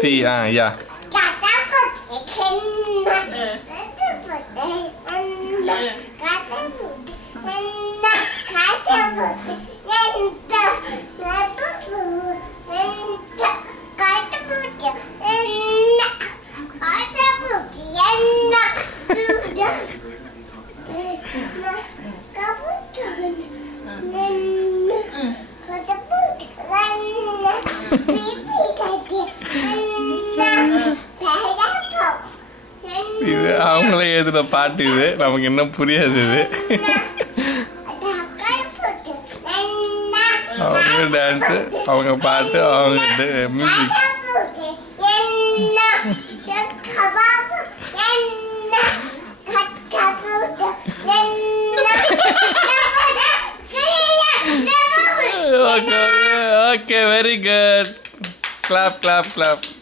T, yeah. இது அவங்களே எழுதுன பாட்டு இது நமக்கு இன்னும் புரியாது இது அவங்க டான்ஸ் அவங்க பாட்டு அவங்க music okay very good clap